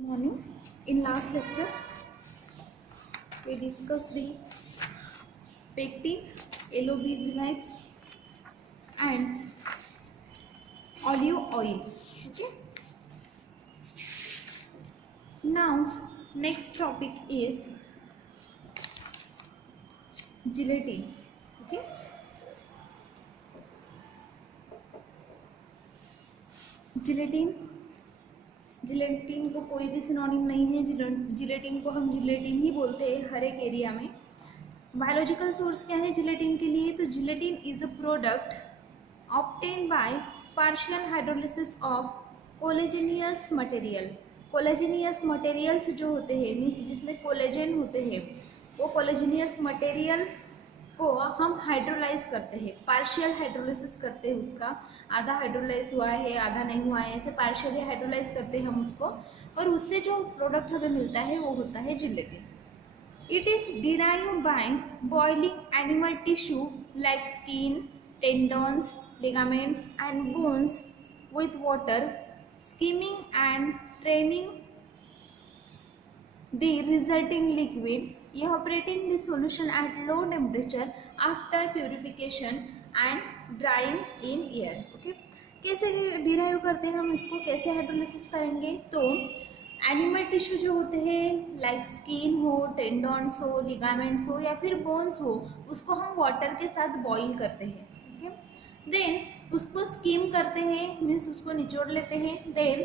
Morning. In last lecture, we discussed the pectin, yellow beeswax, and olive oil. Okay. Now, next topic is gelatin. Okay. Gelatin को कोई भी synonym नहीं है। Gelatin को हम gelatin ही बोलते हैं हर एक एरिया में। बायोलॉजिकल सोर्स क्या है जिलेटिन के लिए? तो gelatin is a product obtain by partial hydrolysis of collagenous material. Collagenous materials जो होते हैं मीन्स जिसमें कोलेजन होते हैं, वो कोलेजिनियस मटेरियल को हम हाइड्रोलाइज करते हैं, पार्शियल हाइड्रोलिसिस करते हैं। उसका आधा हाइड्रोलाइज हुआ है, आधा नहीं हुआ है, ऐसे पार्शियली हाइड्रोलाइज करते हैं हम उसको, और उससे जो प्रोडक्ट हमें मिलता है वो होता है gelatin. It is derived by boiling animal tissue like skin, tendons, ligaments and bones with water, skimming and training the resulting liquid, evaporating the solution at low temperature after purification and drying in air. Okay, कैसे derive करते हैं हम इसको, कैसे hydrolysis करेंगे? तो animal tissue जो होते हैं लाइक स्किन हो, टेंडन्स हो, लिगामेंट्स हो या फिर बोन्स हो, उसको हम वाटर के साथ बॉईल करते हैं। देन उसको स्कीम करते हैं, मीन्स उसको निचोड़ लेते हैं। देन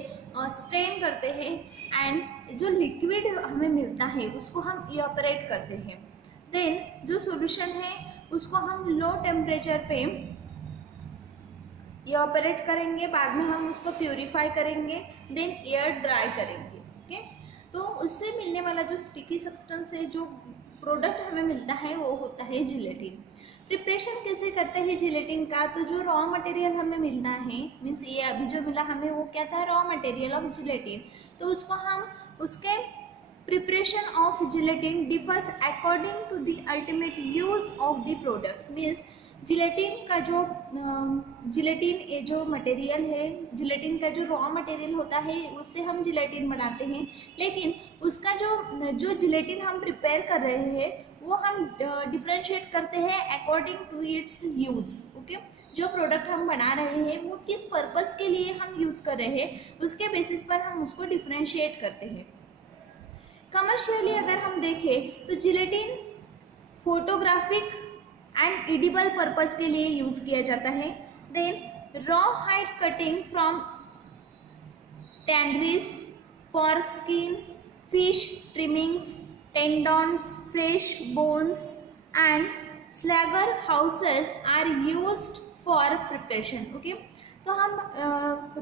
स्ट्रेन करते हैं एंड जो लिक्विड हमें मिलता है उसको हम इवापोरेट करते हैं। देन जो सॉल्यूशन है उसको हम लो टेम्परेचर पे इवापोरेट करेंगे, बाद में हम उसको प्योरीफाई करेंगे, देन एयर ड्राई करेंगे। ओके, तो उससे मिलने वाला जो स्टिकी सब्सटेंस है, जो प्रोडक्ट हमें मिलता है वो होता है जिलेटिन। प्रिपरेशन कैसे करते हैं जिलेटिन का? तो जो रॉ मटेरियल हमें मिलना है, मीन्स ये अभी जो मिला हमें वो क्या था? Raw material of gelatin. तो उसको हम उसके preparation of gelatin differs according to the ultimate use of the product. Means gelatin का जो ये जो मटेरियल है, जिलेटिन का जो रॉ मटेरियल होता है उससे हम जिलेटिन बनाते हैं, लेकिन उसका जो जिलेटिन हम प्रिपेयर कर रहे हैं वो हम डिफ्रेंशिएट करते हैं according to its use. Okay, जो प्रोडक्ट हम बना रहे हैं वो किस पर्पज़ के लिए हम यूज कर रहे हैं उसके बेसिस पर हम उसको डिफ्रेंशिएट करते हैं। कमर्शियली अगर हम देखें तो gelatin photographic and edible purpose के लिए यूज किया जाता है। Then raw hide cutting from tanneries, pork skin, fish trimmings, tendons, fresh bones and slaughterhouses are used for preparation. Okay, तो हम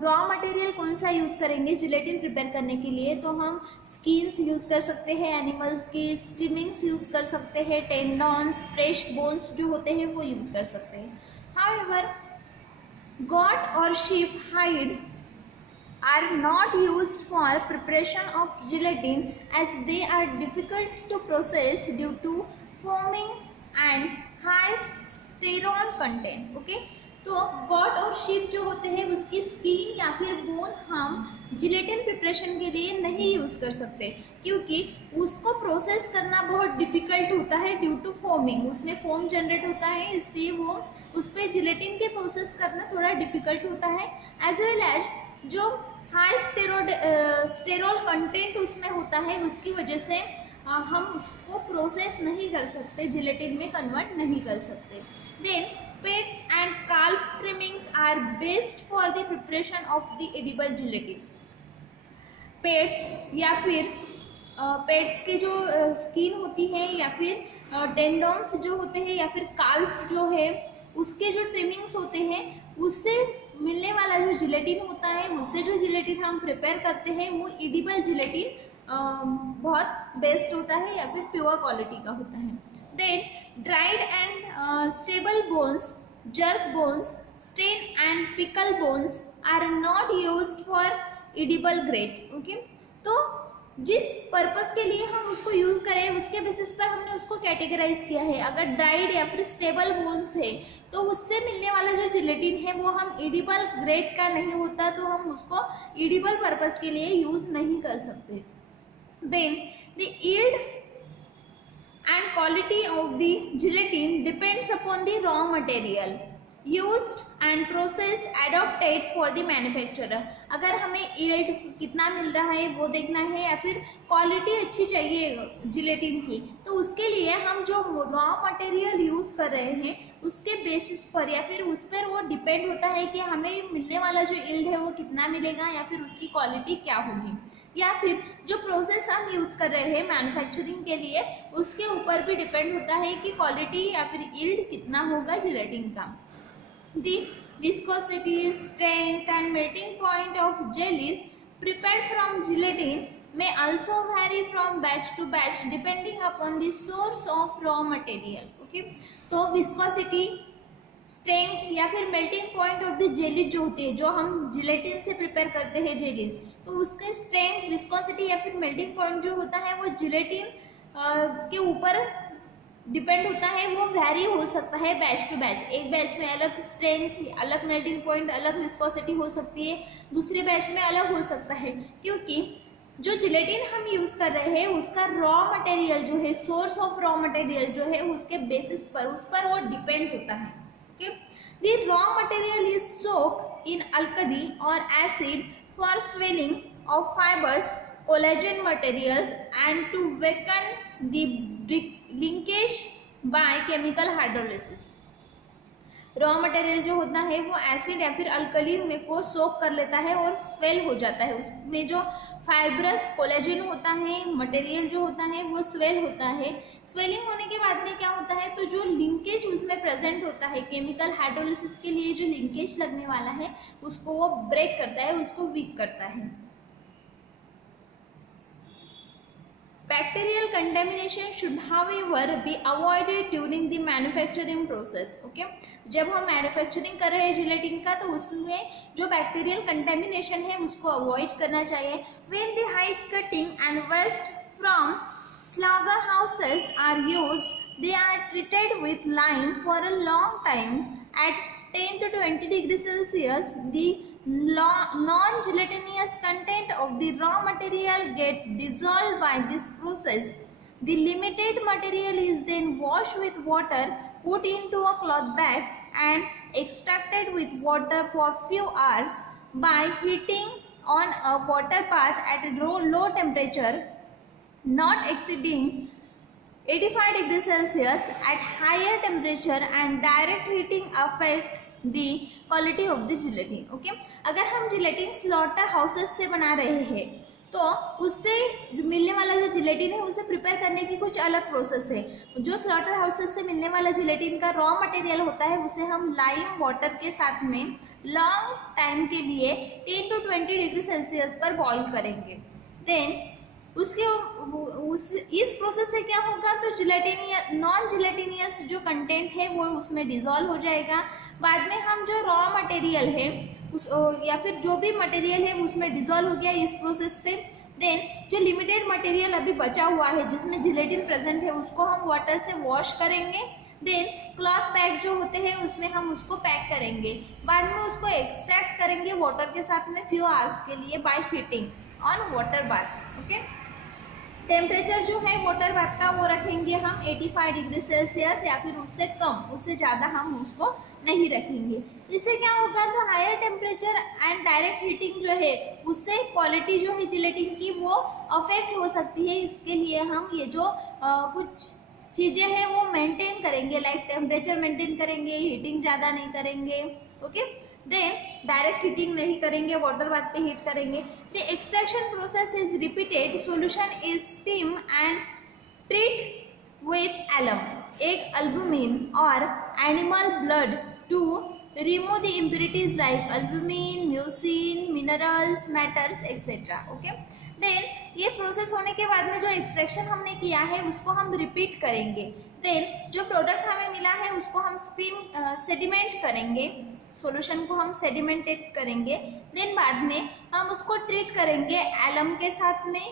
रॉ मटेरियल कौन सा यूज़ करेंगे जिलेटिन प्रिपेयर करने के लिए? तो हम स्किन्स यूज़ कर सकते हैं, एनिमल्स की स्ट्रिमिंग्स यूज़ कर सकते हैं, टेंडन्स, फ्रेश बोन्स जो होते हैं वो यूज़ कर सकते हैं। However goat or sheep hide are not used for preparation of gelatin as they are difficult to process due to foaming and high sterol content. Okay, तो गॉट और sheep जो होते हैं उसकी स्किन या फिर बोन हम जिलेटिन प्रिपरेशन के लिए नहीं यूज़ कर सकते, क्योंकि उसको प्रोसेस करना बहुत डिफ़िकल्ट होता है ड्यू टू फोमिंग। उसमें फोम जनरेट होता है, इसलिए वो उस पर जिलेटिन के प्रोसेस करना थोड़ा डिफ़िकल्ट होता है। एज वेल एज जो हाई स्टेरोल कंटेंट उसमें होता है उसकी वजह से हम उसको प्रोसेस नहीं कर सकते, जिलेटिन में कन्वर्ट नहीं कर सकते। Then pets and calf trimmings are best for the preparation of the edible gelatin. Pets या फिर पेट्स की जो स्किन होती है या फिर टेंडन्स जो होते हैं या फिर काल्फ जो है उसके जो ट्रिमिंग्स होते हैं उससे मिलने वाला जो जिलेटिन होता है, उससे जो जिलेटिन हम प्रिपेयर करते हैं वो एडिबल जिलेटिन बहुत बेस्ट होता है या फिर प्योर क्वालिटी का होता है। Then dried and stable bones, jerk bones, stain and pickle bones are not used for edible grade. Okay, तो जिस पर्पस के लिए हम उसको यूज करें उसके बेसिस पर हमने उसको कैटेगराइज किया है। अगर ड्राइड या फिर स्टेबल बोन्स है तो उससे मिलने वाला जो जिलेटिन है वो हम एडिबल ग्रेड का नहीं होता, तो हम उसको एडिबल पर्पस के लिए यूज नहीं कर सकते। Then the yield and quality of the gelatin depends upon the raw material used and process adopted for the manufacturer। अगर हमें yield कितना मिल रहा है वो देखना है या फिर क्वालिटी अच्छी चाहिए जिलेटिन की, तो उसके लिए हम जो रॉ मटेरियल यूज कर रहे हैं उसके बेसिस पर या फिर उस पर वो डिपेंड होता है कि हमें मिलने वाला जो yield है वो कितना मिलेगा या फिर उसकी क्वालिटी क्या होगी, या फिर जो प्रोसेस हम यूज कर रहे हैं मैन्युफैक्चरिंग के लिए उसके ऊपर भी डिपेंड होता है कि क्वालिटी या फिर यील्ड कितना होगा जिलेटिन का। The viscosity, strength and melting point of jellies prepared from gelatin may also vary from batch to batch depending upon the source of raw material। Okay, तो विस्कोसिटी, स्ट्रेंथ या फिर melting point of the jellies जो होती है, जो हम gelatin से prepare करते हैं जेलीज, तो उसके स्ट्रेंथ, विस्कोसिटी या फिर मेल्टिंग पॉइंट जो होता है वो जिलेटिन के ऊपर डिपेंड होता है। वो वैरी हो सकता है बैच टू बैच, एक बैच में अलग स्ट्रेंथ, अलग मेल्टिंग पॉइंट, अलग विस्कोसिटी हो सकती है, दूसरे बैच में अलग हो सकता है, क्योंकि जो जिलेटिन हम यूज कर रहे हैं उसका रॉ मटेरियल जो है, सोर्स ऑफ रॉ मटेरियल जो है उसके बेसिस पर, उस पर वो डिपेंड होता है। Okay, the raw material is soaked in alkali और acid for swelling of fibers, collagen materials and to weaken the linkage by chemical hydrolysis। Raw material जो होता है वो एसिड या फिर अल्कली में को सोक कर लेता है और स्वेल हो जाता है। उसमें जो फाइब्रस कोलेजन होता है, मटेरियल जो होता है वो स्वेल होता है। स्वेलिंग होने के बाद में क्या होता है, तो जो लिंकेज उसमें प्रेजेंट होता है, केमिकल हाइड्रोलिसिस के लिए जो लिंकेज लगने वाला है उसको वो ब्रेक करता है, उसको वीक करता है। Bacterial contamination should however be avoided during the manufacturing process। Okay, जब हम मैन्युफैक्चरिंग कर रहे हैं जिलेटिन का तो उसमें जो बैक्टीरियल कंटेमिनेशन है उसको अवॉइड करना चाहिए। When the hide cutting and waste from slaughterhouses are used, they are treated with lime for a long time at 10 to 20 degrees Celsius। The non-gelatinous content of the raw material get dissolved by this process। The limited material is then washed with water, put into a cloth bag and extracted with water for few hours by heating on a water bath at a low temperature not exceeding 85 degrees Celsius। At higher temperature and direct heating affect the quality of the gelatin. Okay, अगर हम gelatin slaughter houses से बना रहे हैं तो उससे जो मिलने वाला जो जिलेटिन है उसे प्रिपेयर करने की कुछ अलग प्रोसेस है। जो स्लॉटर हाउसेस से मिलने वाला जिलेटिन का रॉ मटेरियल होता है उसे हम लाइम वाटर के साथ में लॉन्ग टाइम के लिए 10 to 20 डिग्री सेल्सियस पर बॉईल करेंगे। देन इस प्रोसेस से क्या होगा, तो जिलेटिनियस, नॉन जिलेटिनियस जो कंटेंट है वो उसमें डिजॉल्व हो जाएगा। बाद में हम जो रॉ मटेरियल है उस या फिर जो भी मटेरियल है उसमें डिजॉल्व हो गया इस प्रोसेस से। देन जो लिमिटेड मटेरियल अभी बचा हुआ है जिसमें जिलेटिन प्रेजेंट है उसको हम वाटर से वॉश करेंगे। देन क्लॉथ बैग जो होते हैं उसमें हम उसको पैक करेंगे, बाद में उसको एक्सट्रैक्ट करेंगे वाटर के साथ में फ्यू आवर्स के लिए by heating on water bath. Okay, temperature जो है वाटर बाथ का वो रखेंगे हम 85 डिग्री सेल्सियस या फिर उससे कम, उससे ज़्यादा हम उसको नहीं रखेंगे। इससे क्या होगा, तो higher temperature and direct heating जो है उससे क्वालिटी जो है जिलेटिन की वो अफेक्ट हो सकती है। इसके लिए हम ये जो कुछ चीज़ें हैं वो मेंटेन करेंगे, लाइक टेम्परेचर मेंटेन करेंगे, हीटिंग ज़्यादा नहीं करेंगे। ओके, देन डायरेक्ट हीटिंग नहीं करेंगे, वाटर बाथ पे हीट करेंगे। The extraction process is repeated, solution is steam and treat with alum, egg albumin और animal blood to remove the impurities like albumin, mucin, minerals, metals etcetera. Okay, then ये process होने के बाद में जो extraction हमने किया है उसको हम रिपीट करेंगे। देन जो प्रोडक्ट हमें मिला है उसको हम सेडिमेंट करेंगे, सॉल्यूशन को हम सेडिमेंटेड करेंगे। देन बाद में हम उसको ट्रीट करेंगे एलम के साथ में,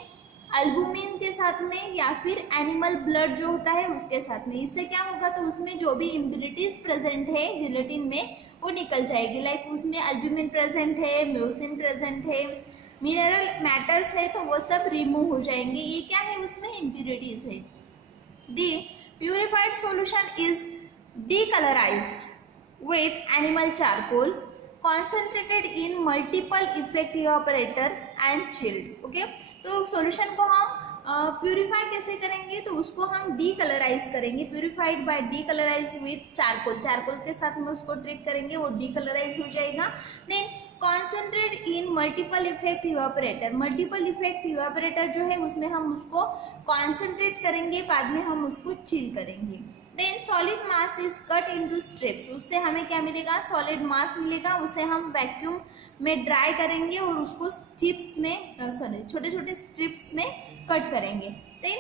अल्बुमिन के साथ में या फिर एनिमल ब्लड जो होता है उसके साथ में। इससे क्या होगा, तो उसमें जो भी इम्प्योरिटीज प्रेजेंट है जिलेटिन में वो निकल जाएगी। लाइक उसमें अल्बुमिन प्रेजेंट है, म्यूसिन प्रेजेंट है, मिनरल मैटर्स है, तो वो सब रिमूव हो जाएंगे। ये क्या है, उसमें इम्प्योरिटीज है। The purified solution is decolorized with animal charcoal concentrated in multiple effect evaporator and chilled। Okay, तो सॉल्यूशन को हम प्यूरिफाई कैसे करेंगे, तो उसको हम डीकलराइज करेंगे। Purified bye decolourise with charcoal, charcoal के साथ में उसको ट्रीट करेंगे, वो डीकलराइज हो जाएगा। Then concentrate in multiple effect evaporator, multiple effect evaporator जो है उसमें हम उसको कॉन्सेंट्रेट करेंगे, बाद में हम उसको चिल करेंगे। Then solid mass is cut into strips, उससे हमें क्या मिलेगा, सॉलिड मास मिलेगा। उसे हम वैक्यूम में ड्राई करेंगे और उसको चिप्स में छोटे छोटे स्ट्रिप्स में कट करेंगे। Then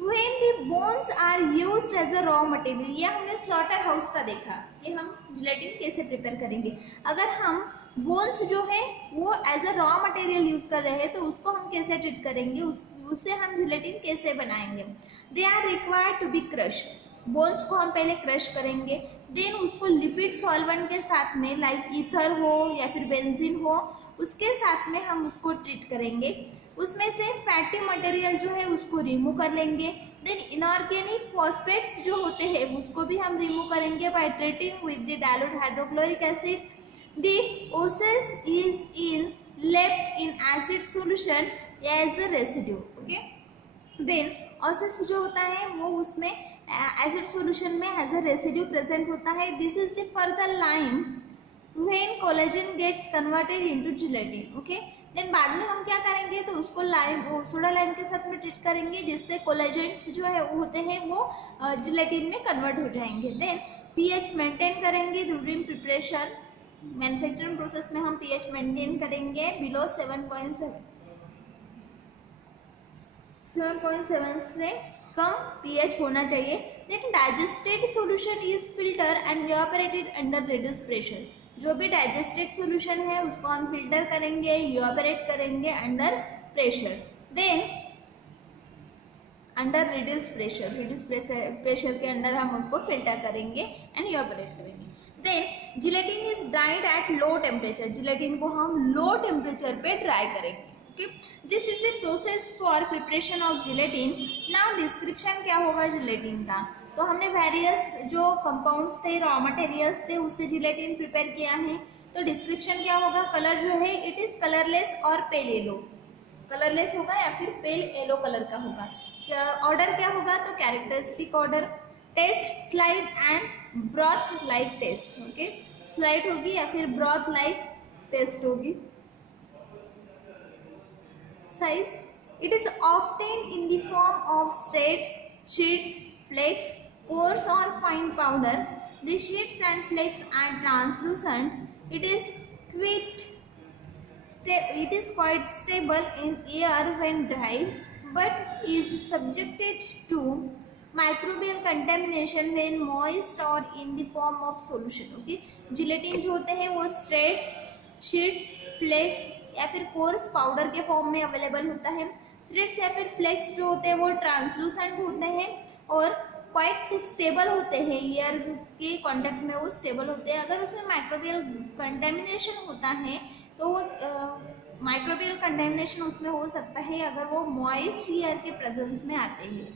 when the bones are used as a raw material, ये हमने स्लॉटर हाउस का देखा, ये हम जिलेटिन कैसे प्रिपेयर करेंगे। अगर हम बोन्स जो है वो as a raw material use कर रहे हैं तो उसको हम कैसे ट्रीट करेंगे, उससे हम जिलेटिन कैसे बनाएंगे। They are required to be crushed, bones को हम पहले क्रश करेंगे, देन उसको लिपिड सॉल्वेंट के साथ में लाइक ईथर हो या फिर बेंजीन हो उसके साथ में हम उसको ट्रीट करेंगे। उसमें से फैटी मटेरियल जो है उसको रिमूव कर लेंगे। देन इनऑर्गेनिक फॉस्फेट्स जो होते हैं उसको भी हम रिमूव करेंगे by treating with the dilute hydrochloric acid. The ossein is in left in acid solution as a residue. Okay, then ossein जो होता है वो उसमें एसिड सॉल्यूशन में एज अ रेसिड्यू प्रेजेंट होता है। This is the further line when collagen gets converted into gelatin. Okay, then बाद में हम क्या करेंगे, तो उसको लाइम सोडा लाइम के साथ में ट्रीट करेंगे, जिससे कोलेजेंस जो है वो होते हैं वो जिलेटिन में कन्वर्ट हो जाएंगे। देन पीएच मेंटेन करेंगे ड्यूरिंग प्रिपरेशन, मैन्युफैक्चरिंग प्रोसेस में हम पीएच मेंटेन करेंगे बिलो 7.7 से कम पीएच होना चाहिए। Then digested solution is filter and evaporated under reduce pressure, जो भी डाइजेस्टेड सॉल्यूशन है उसको हम फिल्टर करेंगे, इवापोरेट करेंगे under pressure. Then under reduce pressure के अंडर हम उसको फिल्टर करेंगे एंड इवापोरेट करेंगे। Then gelatin is dried at low temperature, gelatin को हम लो टेम्परेचर पे ड्राई करेंगे। This is the process for preparation of gelatin. Now description क्या होगा जिलेटिन का, तो हमने वेरियस जो कंपाउंड्स थे, रॉ मटेरियल्स थे, उससे जिलेटिन प्रिपेयर किया है। तो डिस्क्रिप्शन क्या होगा, कलर जो है इट इज कलरलेस और पेल येलो, कलरलेस होगा या फिर पेल येलो कलर का होगा। ऑर्डर क्या होगा, तो characteristic order, test, slide and broth like test. Okay, slide होगी या फिर ब्रॉथ लाइक टेस्ट होगी। Size, it is obtained in the form of straits, sheets, flakes, coarse or fine powder. The sheets and flakes are translucent. It is quite stable in air when dried, but is subjected to microbial contamination when moist or in the form of solution। Okay, gelatin जो होते हैं वो straits, sheets, flex या फिर course powder के form में available होता है। स्ट्रेट्स या फिर फ्लेक्स जो होते हैं वो ट्रांसलूसेंट होते हैं और क्वाइट स्टेबल होते हैं, एयर के कांटेक्ट में वो स्टेबल होते हैं। अगर उसमें माइक्रोबियल कंटेमिनेशन होता है तो वो माइक्रोबियल कंटेमिनेशन उसमें हो सकता है अगर वो मॉइस्ट एयर के प्रेजेंस में आते हैं।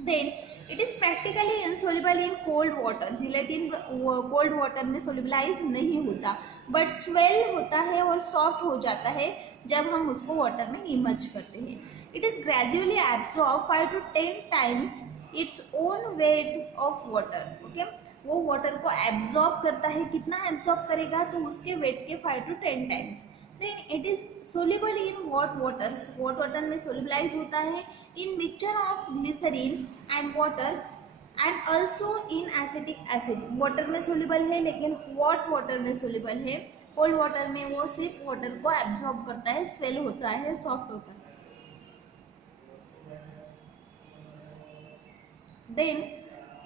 Then it is practically insoluble in cold water, gelatin cold water में सोल्युबलाइज नहीं होता बट स्वेल होता है और सॉफ्ट हो जाता है जब हम उसको वाटर में इमर्ज करते हैं। It is gradually absorb 5 to 10 times its own weight of water. Okay, वो वाटर को एब्जॉर्ब करता है, कितना एब्जॉर्ब करेगा, तो उसके वेट के 5 to 10 times। Then it is soluble in hot water में सोल्युबलाइज होता है in mixture of glycerine and water and also in acetic acid. Water में सोल्युबल है लेकिन हॉट वाटर में सोल्युबल है, कोल्ड वाटर में वो सिर्फ वाटर को एब्जॉर्ब करता है, स्वेल होता है, सॉफ्ट होता है। देन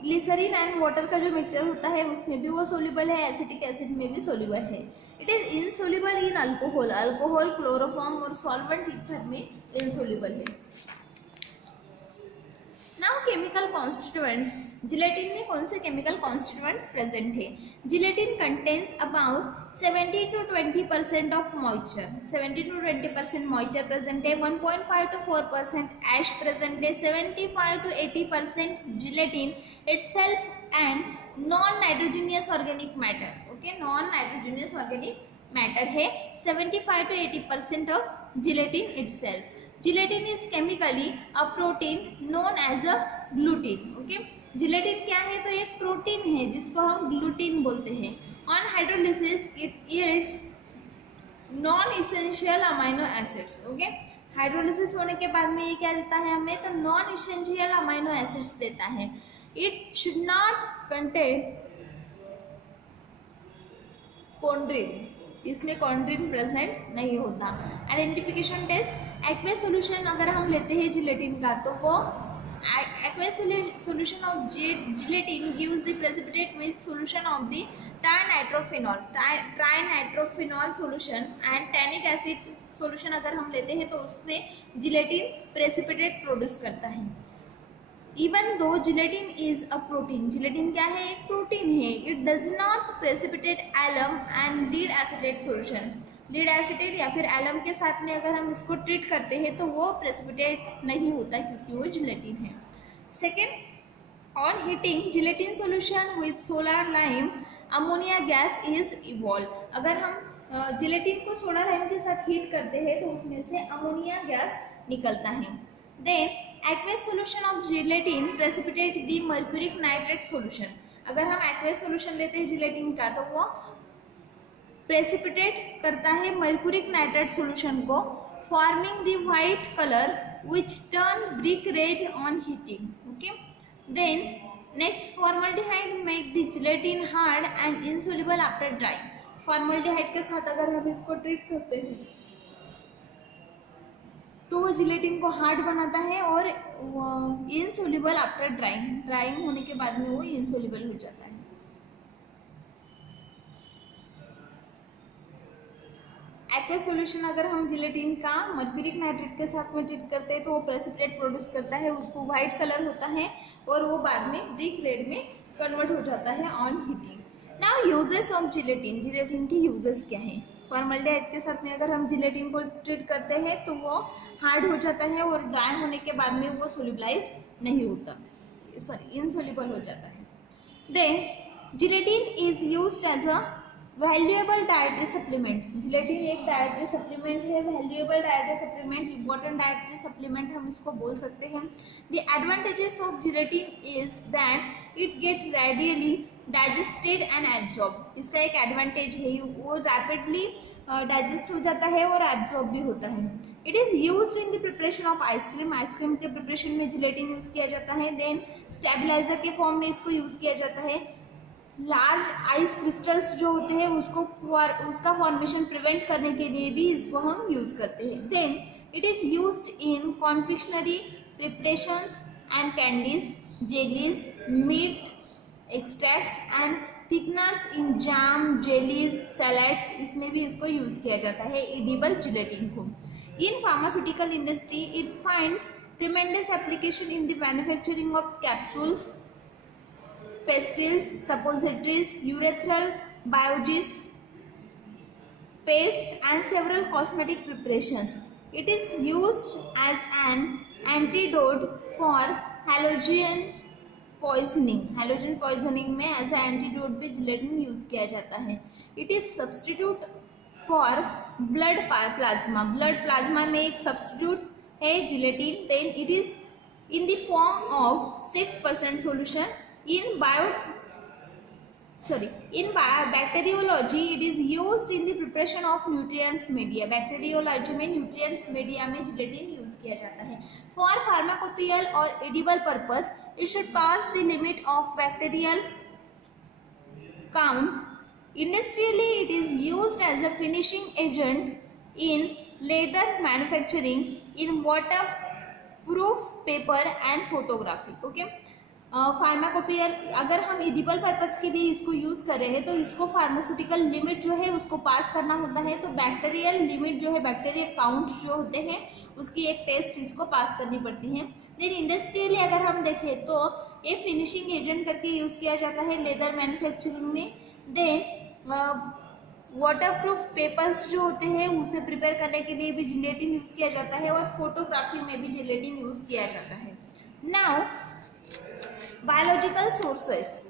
ग्लिसरीन एंड वाटर का जो मिक्सचर होता है उसमें भी वो सोल्यूबल है, एसिटिक एसिड में भी सोल्यूबल है। It it is insoluble in alcohol, alcohol, chloroform और सॉल्वेंट ईथर में इनसोल्यूबल है। नाउ केमिकल कॉन्स्टिट्यूएंट्स, जिलेटिन में कौन से केमिकल कॉन्स्टिट्यूएंट्स प्रेजेंट है? Gelatin contains about 70 to 20% of moisture, 70 to 20% moisture present है, 1.5 to 4% एश प्रेजेंट है, 75 to 80% gelatin itself and non nitrogenous organic matter, okay, non nitrogenous organic matter है 75 to 80% of gelatin itself. Gelatin is chemically a protein known as a glutin, okay. Gelatin क्या है? तो एक protein है जिसको हम gluten बोलते हैं। On hydrolysis it yields non essential amino acids, okay. Hydrolysis होने के बाद में ये क्या देता है हमें? तो नॉन इसेंशियल अमाइनो एसिड्स देता है। It should not contain chondrin, इसमें कॉन्ड्रिन प्रेजेंट नहीं होता। आइडेंटिफिकेशन टेस्ट, एक्वेस सॉल्यूशन अगर हम लेते हैं जिलेटिन का तो वो aqueous solution of gelatin gives the precipitate with solution of the trinitrophenol solution and tannic acid solution अगर हम लेते हैं तो उसमें जिलेटिन प्रेसिपिटेट प्रोड्यूस करता है। Even though gelatin is a protein, gelatin क्या है? एक प्रोटीन है। It does not precipitate alum and lead acetate solution, lead acetate या फिर एलम के साथ में अगर हम इसको ट्रीट करते हैं तो वो प्रेसिपिटेट नहीं होता क्योंकि वो जिलेटिन है। Second, on heating gelatin solution with solar lime ammonia gas is evolve. अगर हम जिलेटिन को सोलर लाइम के साथ हीट करते हैं तो उसमें से अमोनिया गैस निकलता है। Then aqueous solution of gelatin precipitate the mercuric nitrate solution. अगर हम एक्वेस सॉल्यूशन लेते हैं जिलेटिन का तो वो प्रेसिपिटेट करता है मर्क्यूरिक नाइट्रेट सॉल्यूशन को, forming the white colour which turn brick red on heating, okay. Then next, formaldehyde make the gelatin hard and insoluble after drying. Formaldehyde के साथ अगर हम इसको ट्रीट करते हैं तो वो जिलेटिन को हार्ड बनाता है और इनसोल्यूबल आफ्टर ड्राइंग, ड्राइंग होने के बाद में वो इनसोल्यूबल हो जाता है। एक्वेस सॉल्यूशन अगर हम जिलेटिन का मर्क्यूरिक नाइट्रेट के साथ में ट्रीट करते हैं तो वो प्रेसिपिटेट प्रोड्यूस करता है, उसको व्हाइट कलर होता है और वो बाद में ब्रिक रेड में कन्वर्ट हो जाता है on heating. Now uses of gelatin, gelatin के यूजेस क्या हैं? फॉर्मल्डिहाइड के साथ में अगर हम जिलेटिन को ट्रीट करते हैं तो वो हार्ड हो जाता है और ड्राई होने के बाद में वो सोल्यूबलाइज नहीं होता, सॉरी इनसोल्यूबल हो जाता है। Then gelatin is used as a valuable dietary supplement. Gelatin एक डाइटरी सप्लीमेंट है, valuable dietary supplement, important dietary supplement हम इसको बोल सकते हैं। The advantages of gelatin is that it get readily digested and absorb. इसका एक एडवांटेज है, वो रैपिडली डाइजेस्ट हो जाता है और एब्जॉर्ब भी होता है। It is used in the preparation of ice cream, ice cream के प्रिपरेशन में जिलेटिन यूज किया जाता है। देन स्टेबलाइजर के फॉर्म में इसको यूज किया जाता है। लार्ज आइस क्रिस्टल्स जो होते हैं उसका फॉर्मेशन प्रिवेंट करने के लिए भी इसको हम यूज करते हैं। Then it is used in confectionery preparations and candies, jellies, meat extracts and thickeners in jam, jellies, salads, इसमें भी इसको यूज किया जाता है एडिबल जिलेटिन को। In pharmaceutical industry it finds tremendous application in the manufacturing of capsules, pastilles, suppositories, urethral bioges, paste and several cosmetic preparations. It is used as an antidote for halogen poisoning. Halogen poisoning में as an antidote भी gelatin use किया जाता है। It is substitute for blood plasma. Blood plasma में एक substitute है gelatin. Then it is in the form of 6% solution. In bacteriology it is used in the preparation of nutrient media. Bacteriology में nutrient media में gelatin use किया जाता है। For pharmacopoeial or edible purpose it should pass the limit of bacterial count. Industrially it is used as a finishing agent in leather manufacturing, in waterproof paper and photography, okay. फार्माकोपियर, अगर हम edible purpose के लिए इसको use कर रहे हैं तो इसको फार्मास्यूटिकल लिमिट जो है उसको पास करना होता है। तो बैक्टीरियल लिमिट जो है, बैक्टीरियल काउंट जो होते हैं उसकी एक टेस्ट इसको पास करनी पड़ती है। देन इंडस्ट्रियली अगर हम देखें तो ये फिनिशिंग एजेंट करके यूज़ किया जाता है लेदर मैन्युफैक्चरिंग में। देन वाटरप्रूफ पेपर्स जो होते हैं उसे प्रिपेयर करने के लिए भी जिलेटिन यूज़ किया जाता है, और फोटोग्राफी में भी जिलेटिन यूज़ किया जाता है। Now biological sources,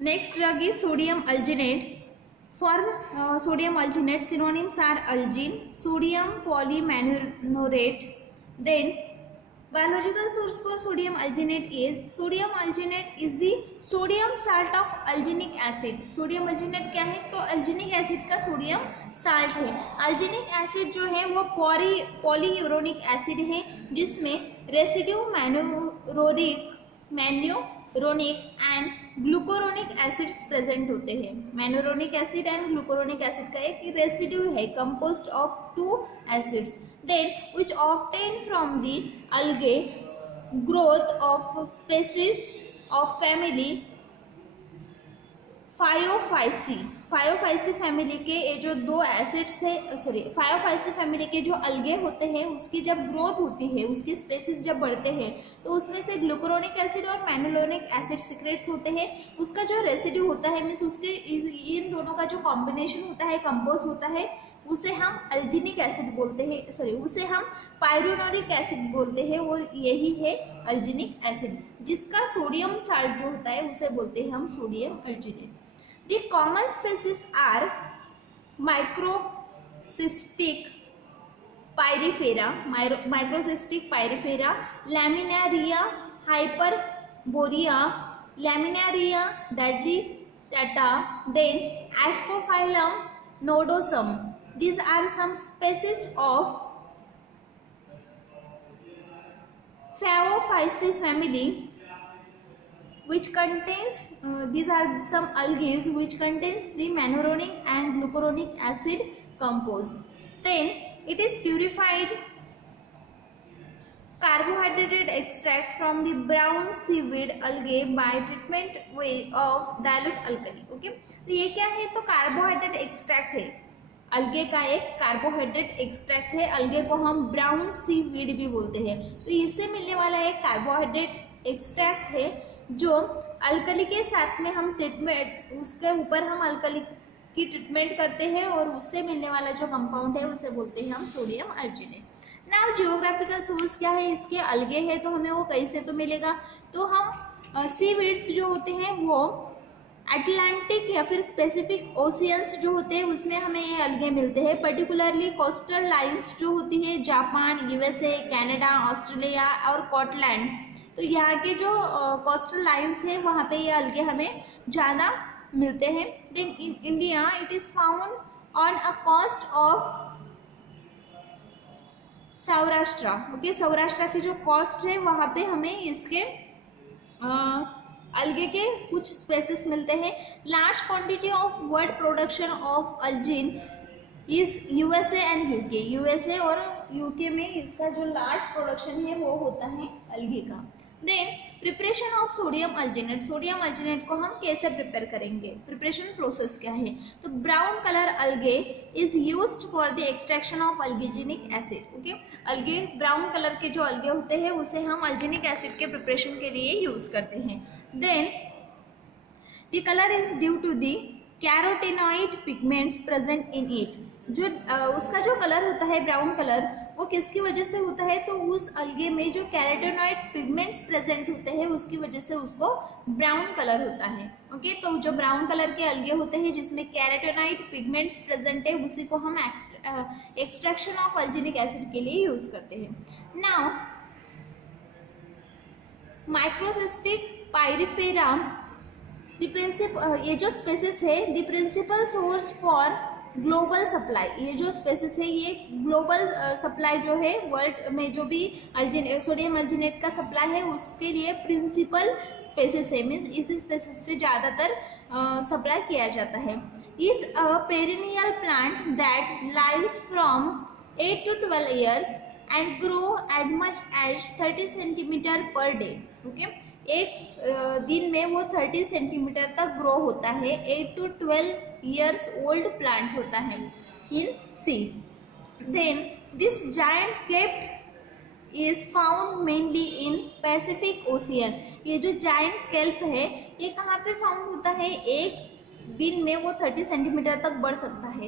next drug is sodium alginate. For sodium alginate, synonyms are algene, sodium polymanurate. Then biological source for sodium alginate is the sodium salt of alginic acid. sodium alginate क्या है? तो alginic acid का sodium salt है। alginic acid जो है वो polyuronic acid है जिसमें residue mannuronic and glucuronic acids present होते हैं। Mannuronic acid and glucuronic acid का एक रेसिड्यू है composed of 2 acids. Then which obtain from the algae growth of species of family Phaeophyceae family के ये जो 2 एसिड्स है, फायोफाइसी फैमिली के जो अलगे होते हैं उसकी जब ग्रोथ होती है, उसकी स्पेसीज जब बढ़ते हैं तो उसमें से ग्लूकोरोनिक एसिड और मैनुलोनिक एसिड सिक्रेट्स होते हैं। उसका जो रेसिड्यू होता है मीन्स उसके इन दोनों का जो कॉम्बिनेशन होता है, कंपोज होता है, उसे हम अल्जिनिक एसिड बोलते हैं, उसे हम पायरोनोरिक एसिड बोलते हैं, और यही है अल्जिनिक एसिड जिसका सोडियम साल्ट जो होता है उसे बोलते हैं हम sodium अल्जिनेट। The common species are microcystic pyrifera, Laminaria hyperborea, Laminaria digitata, then Ascophyllum nodosum. These are some species of Phaeophyceae family which contains these are some algae which contains the manuronic and glucuronic acid compose. Then it is purified carbohydrate extract from the brown seaweed algae by treatment way of dilute alkali. Okay, तो ये क्या है? तो carbohydrate extract है, algae का एक carbohydrate extract है। अलगे को हम ब्राउन सीवीड भी बोलते हैं। तो इससे मिलने वाला एक कार्बोहाइड्रेट एक्सट्रैक्ट है जो अल्कली के साथ में हम ट्रीटमेंट, उसके ऊपर हम अल्कली की ट्रीटमेंट करते हैं और उससे मिलने वाला जो कंपाउंड है उसे बोलते हैं हम सोडियम अल्जिनेट। नाउ जियोग्राफिकल सोर्स क्या है इसके? अलगे है तो हमें वो कैसे तो मिलेगा? तो हम सीवीड्स जो होते हैं वो अटलांटिक या फिर स्पेसिफिक ओशियंस जो होते हैं उसमें हमें ये अलगे मिलते हैं। पर्टिकुलरली कोस्टल लाइंस जो होती है जापान, यूएसए, कनाडा, ऑस्ट्रेलिया और स्कॉटलैंड, तो यहाँ के जो कोस्टल लाइंस है वहाँ पे ये अलगे हमें ज़्यादा मिलते हैं। Then in India it is found on a coast of Saurashtra. Okay, Saurashtra की जो कोस्ट है वहाँ पे हमें इसके अलगे के कुछ स्पेसिस मिलते हैं। Large quantity of world production of algin is USA and UK. USA और यूके में इसका जो लार्ज प्रोडक्शन है वो होता है अलगे का। Then preparation of sodium alginate. Sodium alginate को हम कैसे प्रिपेयर करेंगे? प्रिपरेशन प्रोसेस क्या है? तो brown colour algae is used for the extraction of alginic acid. Okay, algae brown colour के जो अलगे होते हैं उसे हम अल्जिनिक एसिड के प्रिपरेशन के लिए यूज करते हैं। Then the colour is due to the carotenoid pigments present in it. जो उसका जो कलर होता है ब्राउन कलर, वो किसकी वजह से होता है? तो उस अलगे में जो कैरोटेनॉइड पिगमेंट्स प्रेजेंट होते हैं उसकी वजह से उसको ब्राउन कलर होता है। ओके, तो जो ब्राउन कलर के अलगे होते हैं जिसमें कैरोटेनॉइड पिगमेंट्स प्रेजेंट है उसी को हम एक्सट्रैक्शन ऑफ अल्जिनिक एसिड के लिए यूज करते हैं। नाउ माइक्रोसिस्टिक पायरिफेरा, ये जो स्पेसिस है the principal source for global supply. ये जो स्पेसिस है ये ग्लोबल सप्लाई जो है वर्ल्ड में जो भी सोडियम अल्जिनेट का सप्लाई है उसके लिए प्रिंसिपल स्पेसिस है। मीन्स इसी स्पेसिस से ज़्यादातर सप्लाई किया जाता है। Is a perennial plant that lives from 8 to 12 years and grow as much as 30 centimetre per day. Okay, एक दिन में वो 30 सेंटीमीटर तक ग्रो होता है। 8 to 12 years ओल्ड प्लांट होता है in sea. Then this giant केप्ट is found mainly in Pacific Ocean. ये जो जायंट केल्प है ये कहाँ पे फाउंड होता है? एक दिन में वो 30 सेंटीमीटर तक बढ़ सकता है।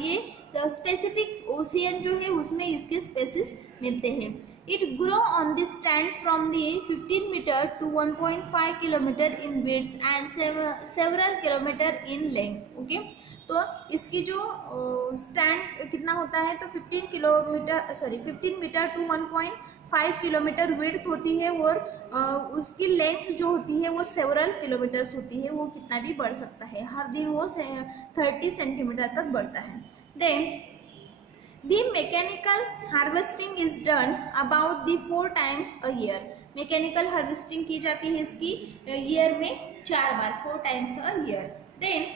ये स्पेसिफिक ओशियन जो है उसमें इसके स्पेसिस मिलते हैं। It grow on the stand from the 15 metre to 1.5 kilometre in width and several kilometre in length. Okay, तो इसकी जो स्टैंड कितना होता है तो 15 मीटर टू 1.5 किलोमीटर विड्थ होती है और उसकी लेंथ जो होती है वो सेवरल किलोमीटर्स होती है। वो कितना भी बढ़ सकता है, हर दिन वो 30 सेंटीमीटर तक बढ़ता है। Then the mechanical harvesting is done about the 4 times a year। Mechanical harvesting की जाती है इसकी ईयर में 4 बार, 4 times a year। Then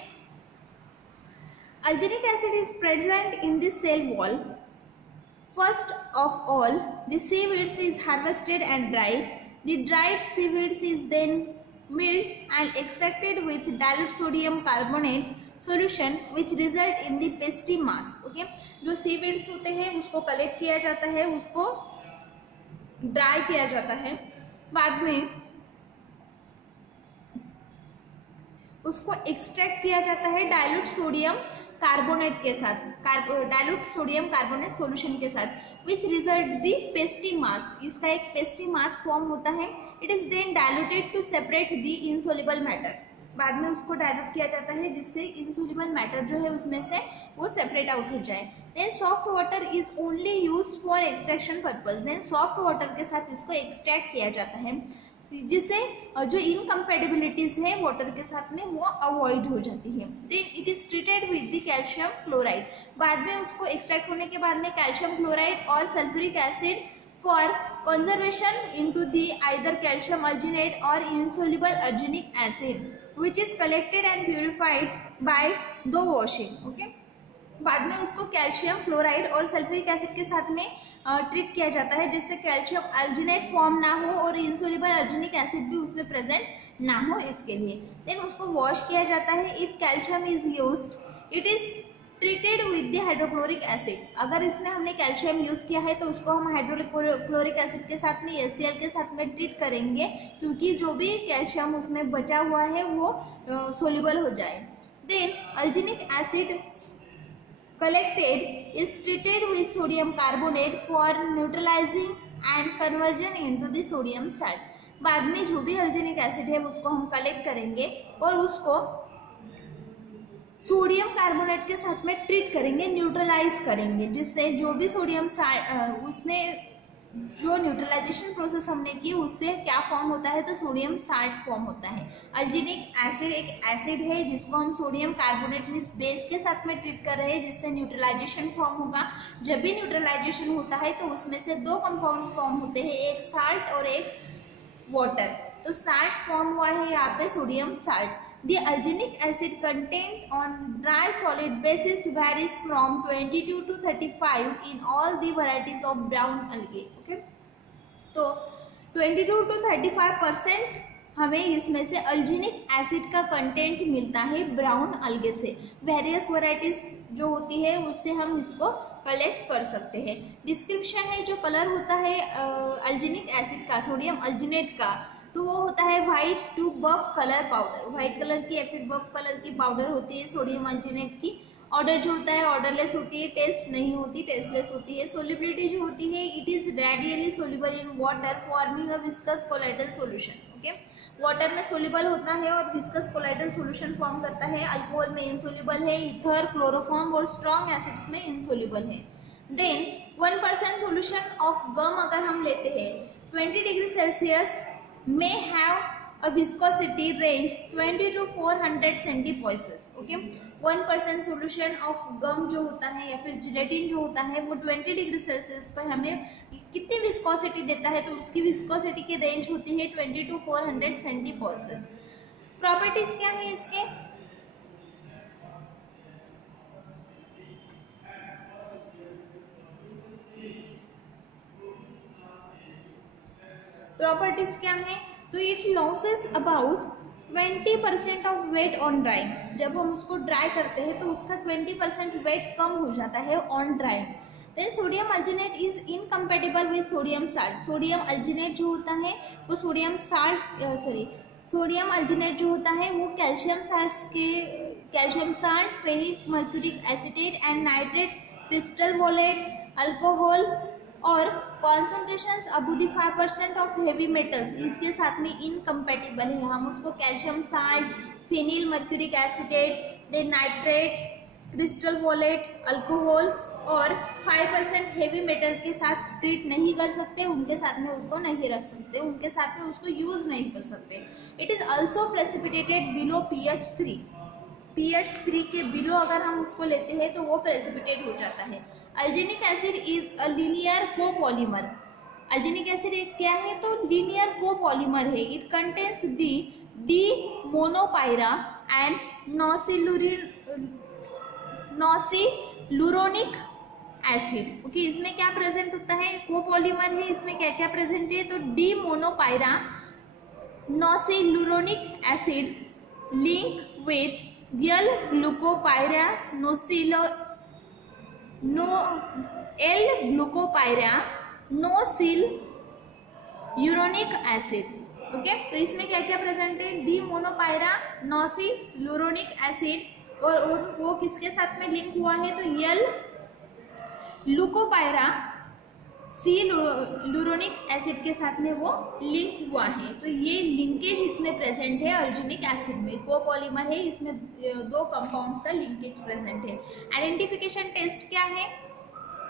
alginic acid is present in the cell wall. First of all, the seaweeds is harvested and dried. The dried seaweeds is then milled and extracted with dilute sodium carbonate solution, which result in the pasty mass. Okay, जो seaweeds होते हैं उसको collect किया जाता है, उसको dry किया जाता है, बाद में उसको एक्सट्रैक्ट किया जाता है डाइल्यूट सोडियम कार्बोनेट के साथ, डाइल्यूट सोडियम कार्बोनेट सॉल्यूशन के साथ, विच रिजल्ट दी पेस्टी मास। इसका एक पेस्टी मास फॉर्म होता है। It is then diluted to separate the insoluble matter. बाद में उसको डाइल्यूट किया जाता है जिससे इनसोल्युबल मैटर जो है उसमें से वो सेपरेट आउट हो जाए। Then soft water is only used for extraction purpose. Then soft water के साथ इसको एक्सट्रैक्ट किया जाता है जिससे जो इनकम्पेटिबिलिटीज है वाटर के साथ में वो अवॉइड हो जाती है। Then it is treated with the calcium chloride. बाद में उसको एक्सट्रैक्ट होने के बाद में कैल्शियम क्लोराइड और sulphuric acid for conservation into the either calcium arginate और insoluble arginic acid which is collected and purified by two washing. Okay, बाद में उसको कैल्शियम क्लोराइड और सल्फ्यूरिक एसिड के साथ में ट्रीट किया जाता है जिससे कैल्शियम अर्जिनेट फॉर्म ना हो और इंसोल्युबल अर्जिनिक एसिड भी उसमें प्रेजेंट ना हो, इसके लिए। देन उसको वॉश किया जाता है। If calcium is used it is treated with the hydrochloric acid. अगर इसमें हमने कैल्शियम यूज़ किया है तो उसको हम हाइड्रोक्लोरिक एसिड के साथ में HCl के साथ में ट्रीट करेंगे क्योंकि जो भी कैल्शियम उसमें बचा हुआ है वो सोल्यूबल हो जाए। Then alginic acid collected is treated with sodium carbonate for neutralizing and conversion into the sodium salt। बाद में जो भी अल्जीनिक एसिड है उसको हम कलेक्ट करेंगे और उसको सोडियम कार्बोनेट के साथ में ट्रीट करेंगे, न्यूट्रलाइज करेंगे, जिससे जो भी सोडियम उसमें जो न्यूट्रलाइजेशन प्रोसेस हमने की उससे क्या फॉर्म होता है तो सोडियम साल्ट फॉर्म होता है। अल्जीनिक एसिड एक एसिड है जिसको हम सोडियम कार्बोनेट मींस बेस के साथ में ट्रीट कर रहे हैं जिससे न्यूट्रलाइजेशन फॉर्म होगा। जब भी न्यूट्रलाइजेशन होता है तो उसमें से 2 कंपाउंड्स फॉर्म होते हैं, एक साल्ट और एक वाटर। तो साल्ट फॉर्म हुआ है यहाँ पे sodium salt. The arsenic acid content on dry solid basis varies from 22 to 35 in all the varieties of brown algae। Okay? तो 22 to 35% हमें इसमें से अल्जीनिक एसिड का कंटेंट मिलता है ब्राउन अलगे से। वेरियस वैरायटीज जो होती है उससे हम इसको कलेक्ट कर सकते हैं। डिस्क्रिप्शन है जो कलर होता है अल्जीनिक एसिड का, सोडियम अल्जीनेट का, तो वो होता है white to buff colour powder. White colour की या फिर बफ कलर की पाउडर होती है सोडियम अल्जीनेट की। ऑर्डर जो होता है ऑर्डरलेस होती है, टेस्ट नहीं होती, टेस्टलेस होती है। सोल्युबिलिटी जो होती है it is radially soluble in water forming a viscous colloidal solution. Okay, water में सोल्यूबल होता है और विस्कस कोलाइडल सॉल्यूशन फॉर्म करता है। अल्कोहल में इनसोल्यूबल है, ईथर, क्लोरोफॉर्म और स्ट्रॉन्ग एसिड्स में इनसोल्यूबल है। देन 1% सॉल्यूशन ऑफ गम अगर हम लेते हैं 20 degree Celsius may have a viscosity range 20 to 400 centipoises। Okay, 1% solution of gum जो होता है या फिर जिलेटिन जो होता है वो 20 डिग्री सेल्सियस पर हमें कितनी विस्कोसिटी देता है तो उसकी विस्कोसिटी की रेंज होती है 20 to 400 centipoises। प्रॉपर्टीज क्या है इसके? प्रॉपर्टीज क्या है? तो it loses about 20% of weight on drying. जब हम उसको ड्राई करते हैं तो उसका 20% वेट कम हो जाता है on drying. Then sodium alginate is incompatible with sodium salt. Sodium alginate जो होता है वो सोडियम अल्जीनेट जो होता है वो calcium salt, ferric mercuric acetate and nitrate, crystal violet, alcohol और concentration above 5% of heavy metals इसके साथ में इनकम्पेटिबल है। हम उसको calcium salt, phenyl mercuric acetate, then nitrate, crystal violet, alcohol और 5% हेवी मेटल के साथ ट्रीट नहीं कर सकते, उनके साथ में उसको नहीं रख सकते, उनके साथ में उसको यूज नहीं कर सकते। It is also precipitated below pH 3 के बिलो अगर हम उसको लेते हैं तो वो प्रेसिपिटेट हो जाता है। Alginic acid is a linear copolymer. Alginic acid एक क्या है? तो लीनियर कोपॉलीमर है। It contains D mannopyranosyluronic acid. Okay, इसमें क्या प्रेजेंट होता है? कोपॉलीमर है, इसमें क्या क्या प्रेजेंट है? तो D mannopyranosyluronic acid link with L glucopyranosyluronic acid. Okay, तो इसमें क्या क्या प्रेजेंट है? डी मोनोपायरा नॉसिलुरोनिक एसिड और वो किसके साथ में लिंक हुआ है? तो L ग्लूकोपायरा सी लुरोनिक एसिड के साथ में वो लिंक हुआ है। तो ये लिंकेज इसमें प्रेजेंट है अल्जीनिक एसिड में। कोपॉलीमर है, इसमें दो कंपाउंड का लिंकेज प्रेजेंट है। आइडेंटिफिकेशन टेस्ट क्या है?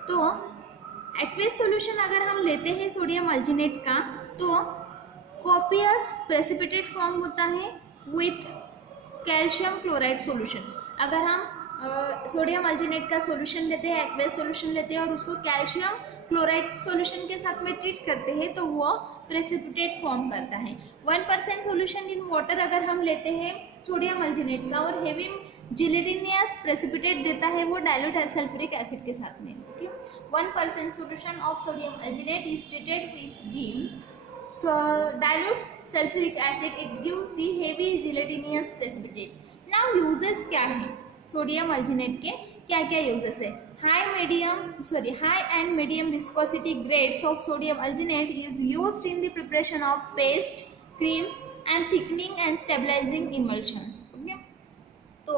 तो एक्वेस सॉल्यूशन अगर हम लेते हैं सोडियम अल्जीनेट का तो कोपियस प्रेसिपिटेट फॉर्म होता है विथ कैल्शियम क्लोराइड सॉल्यूशन। अगर हम सोडियम अल्जीनेट का सॉल्यूशन लेते हैं, एक्वेस सॉल्यूशन लेते हैं और उसको कैल्शियम क्लोराइड सॉल्यूशन के साथ में ट्रीट करते हैं तो वो प्रेसिपिटेट फॉर्म करता है। 1% सॉल्यूशन इन वाटर अगर हम लेते हैं सोडियम अल्जीनेट का और हेवी जिलेटिनियस प्रेसिपिटेट देता है वो डाइल्यूट सल्फ्यूरिक एसिड के साथ में। 1% solution of sodium alginate is treated with dilute sulfuric acid. It gives the heavy gelatinous precipitate. Now uses क्या है सोडियम अल्जीनेट के? क्या क्या यूजेस है? high and medium viscosity grades of sodium alginate is used in the preparation of paste, creams and thickening and stabilizing emulsions. Okay? तो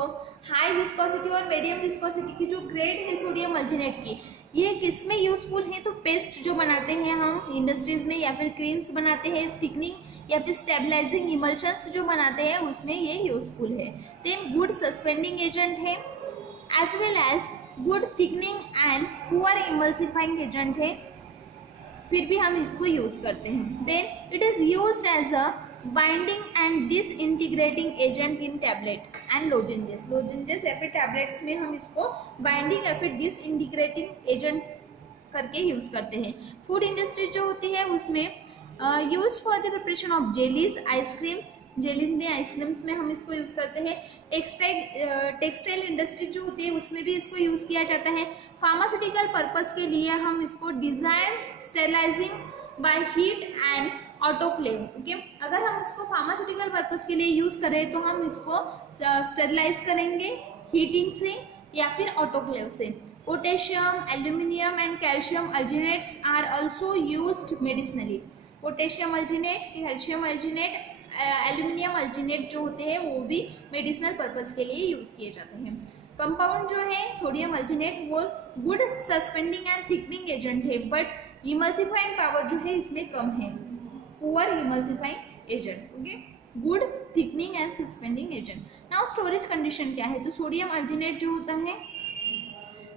high viscosity और medium viscosity की जो ग्रेड है सोडियम अल्जीनेट की, ये किस में यूजफुल है? तो पेस्ट जो बनाते हैं हम इंडस्ट्रीज में या फिर क्रीम्स बनाते हैं, थिकनिंग या फिर स्टेबलाइजिंग इमल्शंस जो बनाते हैं उसमें ये यूजफुल है। देन गुड सस्पेंडिंग एजेंट है as well as good thickening and poor emulsifying agent है, फिर भी हम इसको यूज करते हैं। Then it is used as a binding and disintegrating agent in tablet and lozenges या फिर टैबलेट्स में हम इसको बाइंडिंग या फिर डिसइंटीग्रेटिंग एजेंट करके यूज करते हैं। फूड इंडस्ट्री जो होती है उसमें use for the preparation of jellies, ice creams, jellies में आइसक्रीम्स में हम इसको यूज करते हैं। टेक्सटाइल इंडस्ट्री जो होती है उसमें भी इसको यूज किया जाता है। फार्मास्यूटिकल पर्पज के लिए हम इसको design sterilising by heat and autoclave. Okay, अगर हम इसको फार्मास्यूटिकल पर्पज के लिए यूज करें तो हम इसको स्टेरलाइज करेंगे हीटिंग से या फिर ऑटोक्लेव से। Potassium, aluminium and calcium alginates are also used medicinally. Potassium alginate, calcium alginate, aluminium alginate जो होते हैं वो भी मेडिसिनल पर्पज के लिए यूज किए जाते हैं। कंपाउंड जो है सोडियम अल्जीनेट वो good suspending and thickening agent है, बट इमल्सिफाइंग पावर जो है इसमें कम है। Poor emulsifying agent, okay, good thickening and suspending agent. Now storage condition क्या है? तो सोडियम अल्जीनेट जो होता है,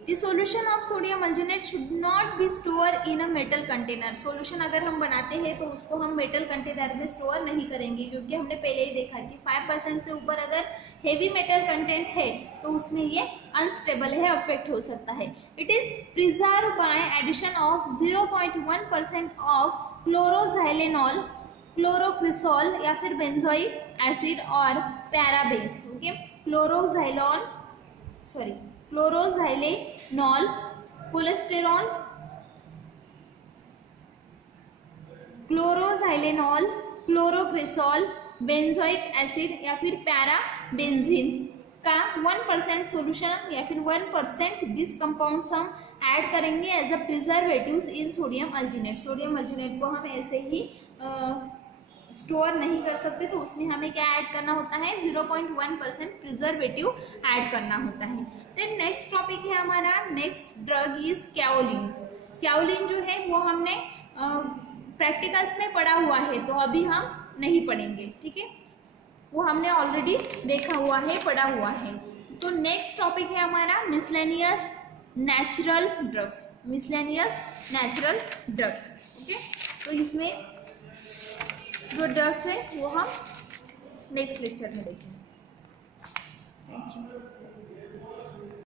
the solution of sodium alginate should not be store in a metal container. Solution अगर हम बनाते हैं तो उसको हम मेटल कंटेनर में स्टोर नहीं करेंगे, क्योंकि हमने पहले ही देखा कि 5% से ऊपर अगर हेवी मेटल कंटेंट है तो उसमें ये अनस्टेबल है, अफेक्ट हो सकता है। It is preserve by addition of 0.1% of chloroxylenol chlorocresol या फिर बेंजोइक एसिड और parabens. Okay, chloroxylenol, cholesterol, chlorocresol, benzoic acid या फिर पैराबेंजीन का 1% सोल्यूशन या फिर 1% दिस कंपाउंड्स हम ऐड करेंगे as a preservatives in sodium alginate. Sodium alginate को हम ऐसे ही स्टोर नहीं कर सकते, तो उसमें हमें क्या ऐड करना होता है, 0.1% प्रिजर्वेटिव ऐड करना होता है। देन नेक्स्ट टॉपिक है हमारा, नेक्स्ट ड्रग इज कैओलिन। कैओलिन जो है वो हमने प्रैक्टिकल्स में पढ़ा हुआ है, तो अभी हम नहीं पढ़ेंगे, ठीक है, वो हमने ऑलरेडी देखा हुआ है, पढ़ा हुआ है। तो नेक्स्ट टॉपिक है हमारा miscellaneous natural drugs. Miscellaneous natural drugs. Okay, तो इसमें जो ड्रग्स है वो हम नेक्स्ट लेक्चर में देखेंगे। Thank you.